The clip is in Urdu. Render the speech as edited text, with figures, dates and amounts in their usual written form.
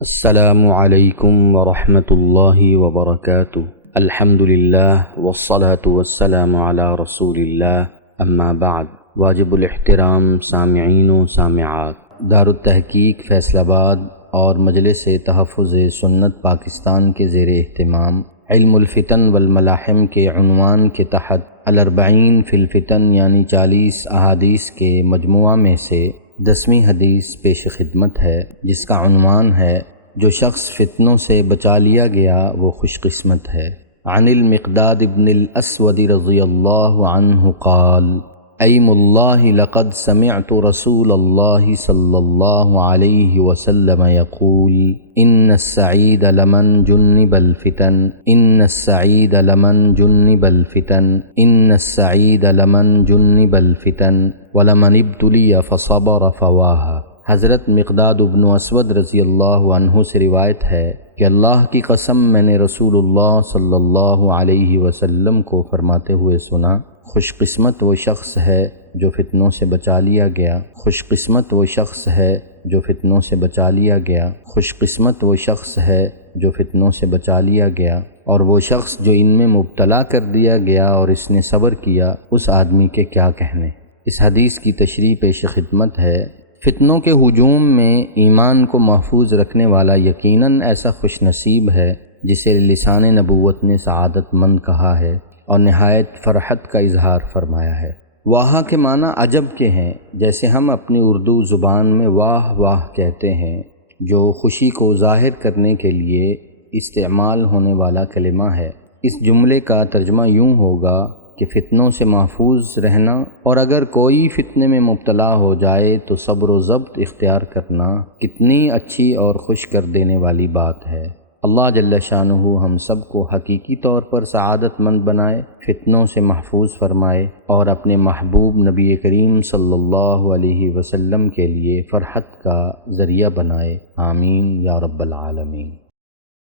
السلام علیکم ورحمۃ اللہ وبرکاتہ۔ الحمد للہ والصلاة والسلام علی رسول اللہ، اما بعد۔ واجب الاحترام سامعین و سامعات، دارالتحقیق فیصل آباد اور مجلس تحفظ سنت پاکستان کے زیر اہتمام علم الفتن والملاحم کے عنوان کے تحت الاربعین فی الفتن یعنی 40 احادیث کے مجموعہ میں سے 10ویں حدیث پیش خدمت ہے، جس کا عنوان ہے جو شخص فتنوں سے بچا لیا گیا وہ خوش قسمت ہے۔ عن المقداد بن الاسود رضی اللہ عنہ قال ایم اللہ لقد سمعت رسول اللہ صلی اللہ علیہ وسلم یقول ان السعید لمن جنب الفتن ان السعید لمن جنب الفتن ان السعید لمن جنب الفتن ولمن ابتلی فصبر فواہا۔ حضرت مقداد بن اسود رضی اللہ عنہ سے روایت ہے کہ اللہ کی قسم میں نے رسول اللہ صلی اللہ علیہ وسلم کو فرماتے ہوئے سنا، خوش قسمت وہ شخص ہے جو فتنوں سے بچا لیا گیا، خوش قسمت وہ شخص ہے جو فتنوں سے بچا لیا گیا، خوش قسمت وہ شخص ہے جو فتنوں سے بچا لیا گیا، اور وہ شخص جو ان میں مبتلا کر دیا گیا اور اس نے صبر کیا، اس آدمی کے کیا کہنے۔ اس حدیث کی تشریح پیش خدمت ہے۔ فتنوں کے ہجوم میں ایمان کو محفوظ رکھنے والا یقیناً ایسا خوش نصیب ہے جسے لسان نبوت نے سعادت مند کہا ہے اور نہایت فرحت کا اظہار فرمایا ہے۔ واہ کے معنی عجب کے ہیں، جیسے ہم اپنی اردو زبان میں واہ واہ کہتے ہیں، جو خوشی کو ظاہر کرنے کے لیے استعمال ہونے والا کلمہ ہے۔ اس جملے کا ترجمہ یوں ہوگا کہ فتنوں سے محفوظ رہنا، اور اگر کوئی فتنے میں مبتلا ہو جائے تو صبر و ضبط اختیار کرنا کتنی اچھی اور خوش کر دینے والی بات ہے۔ اللہ جل شانہ ہم سب کو حقیقی طور پر سعادت مند بنائے، فتنوں سے محفوظ فرمائے اور اپنے محبوب نبی کریم صلی اللہ علیہ وسلم کے لیے فرحت کا ذریعہ بنائے، آمین یا رب العالمین۔